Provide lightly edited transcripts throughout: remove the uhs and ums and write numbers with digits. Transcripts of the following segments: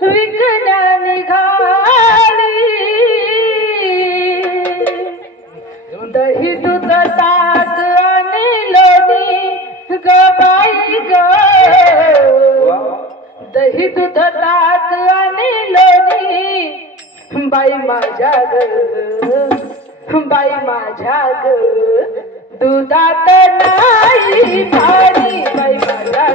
विकण्या निघाली दही दूध ताक आणि लोणी ग बाई ग दही दूध ताक आणि लोणी बाई माझ्या ग बाई माझ्या ग दुधात नाही पाणी बाई माझ्या ग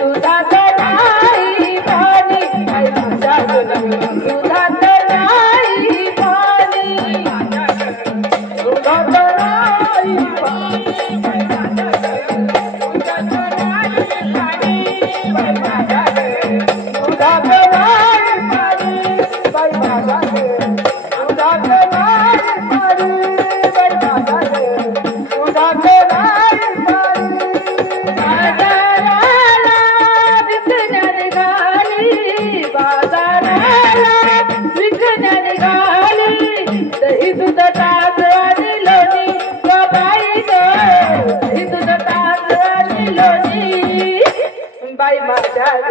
दुधात नाही पाणी बाई माझ्या ग दुधात नाही पाणी दुधात नाही पाणी दुधात नाही पाणी बाई माझ्या ग दुधात नाही पाणी बाई माझ्या ग दुधात नाही पाणी बाई माझ्या ग दुधात नाही पाणी बाजाराला विकण्या निघाली बाजाराला विकण्या निघाली दही दूध ताक आणि लोणी ग बाई ग दही दूध ताक आणि लोणी बाई माझ्या ग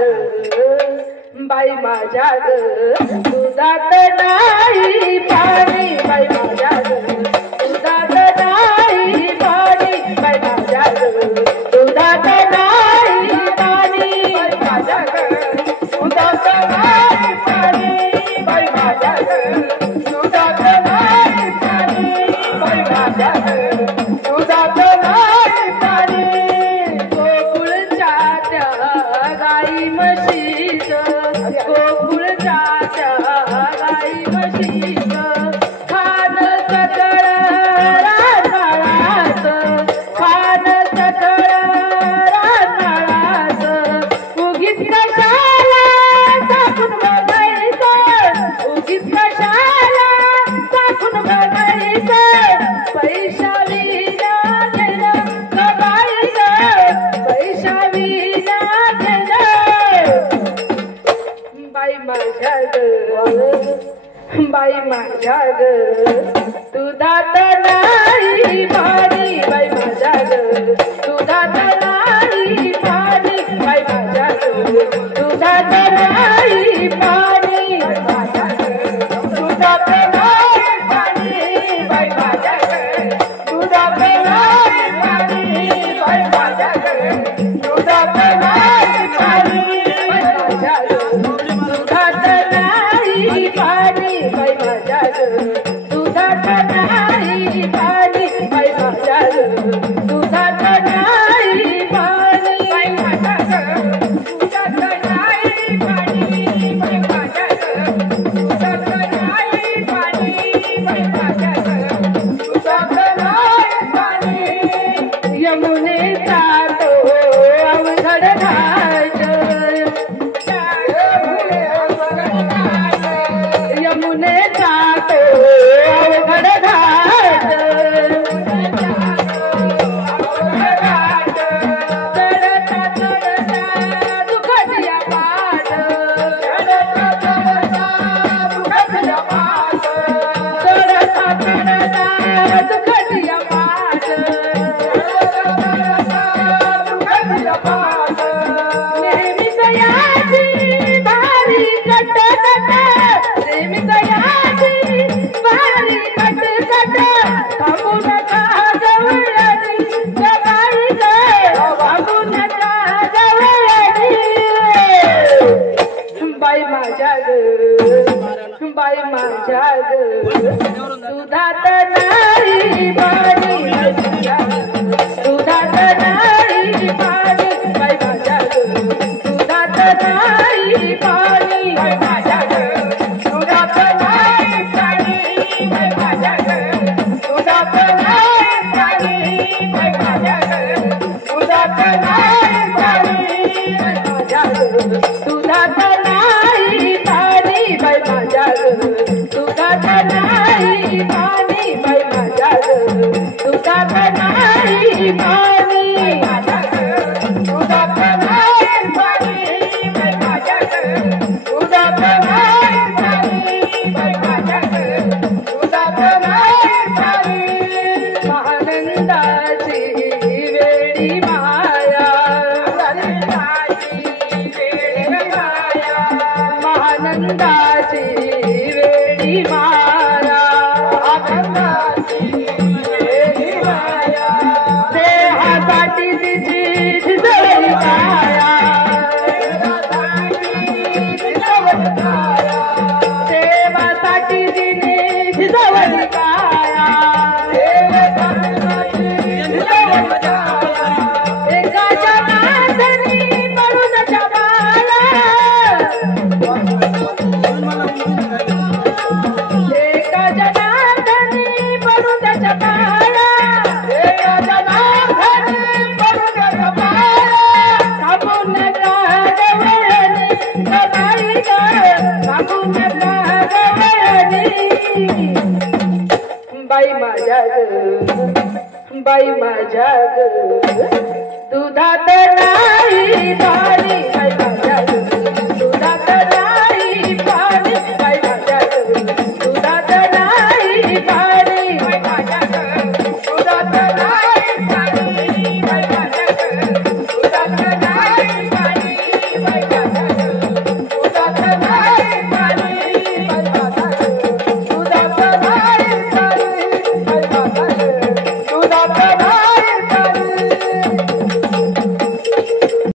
बाई माझ्या ग दुधात नाही पाणी बाई माझ्या ग दुधात नाही पाणी बाई माझ्या ग दुधात नाही पाणी बाई माझ्या ग दुधात नाही पाणी बाई माझ्या ग दुधात नाही पाणी बाई माझ्या ग दुधात नाही पाणी गोकुळच्या त्या गाई म्हशीच गोकुळच्या त्या गाई म्हशीच खान सकळ रानाळात खान सकळ रानाळात उगीच कशाला टाकून बघायचं उगीच कशाला टाकून बघायचं पैशा विना गेलं ग बाई ग पैशा विना गेलं बाई माझ्या ग बाई माझ्या ग दुधात नाही पाणी बाई माझ्या ग दुधात नाही पाणी बाई माझ्या ग दुधात नाही पाणी बाई माझ्या ग दुधात नाही पाणी बाई माझ्या ग दुधात नाही पाणी बाई माझ्या ग दुधात नाही पाणी बाई माझ्या ग दुधात नाही पाणी बाई माझ्या ग दुधात नाही पाणी बाई माझ्या ग दुधात नाही पाणी बाई माझ्या ग दुधात नाही पाणी बाई माझ्या ग दुधात नाही पाणी बाई माझ्या ग दुधात नाही पाणी यमुनेचा तो अवघड घाट यमुनेचा तो अवघड घाट चढता चढता दुखत्या पाट चढता चढता दुखत्या पाट चढता चढता दुखत्या पाट दुखत्या पाट नेहमीच याची भारी कट नेहमीच याची भारी कट थांबू नका जवळणी ग बाई ग थांबू नका जवळणी बाई माझ्या ग बाई माझ्या ग दुधात नाही पाणी दुधात नाही पाणी बाई माझ्या ग दुधात नाही पाणी बाई माझ्या ग दुधात नाही पाणी बाई माझ्या ग दुधात नाही पाणी बाई माझ्या ग दुधात नाही पाणी बाई माझ्या ग दुधात नाही पाणी बाई माझ्या ग दुधात नाही पाणी बाई माझ्या ग दुधात आनंदाची वेळी माया आनंदाची वेळी माया देहासाठी तिची झिजवली काया देवासाठी तिने झिजवली काया एका जनार्दनी पडून जमाला एका जनार्दनी पडून जमाला एका जनार्दनी पडून जमाला कापून गवळणी गवाई ग कापून गवळणी बाई माझ्या ग बाई माझ्या ग दुधात नाही बाई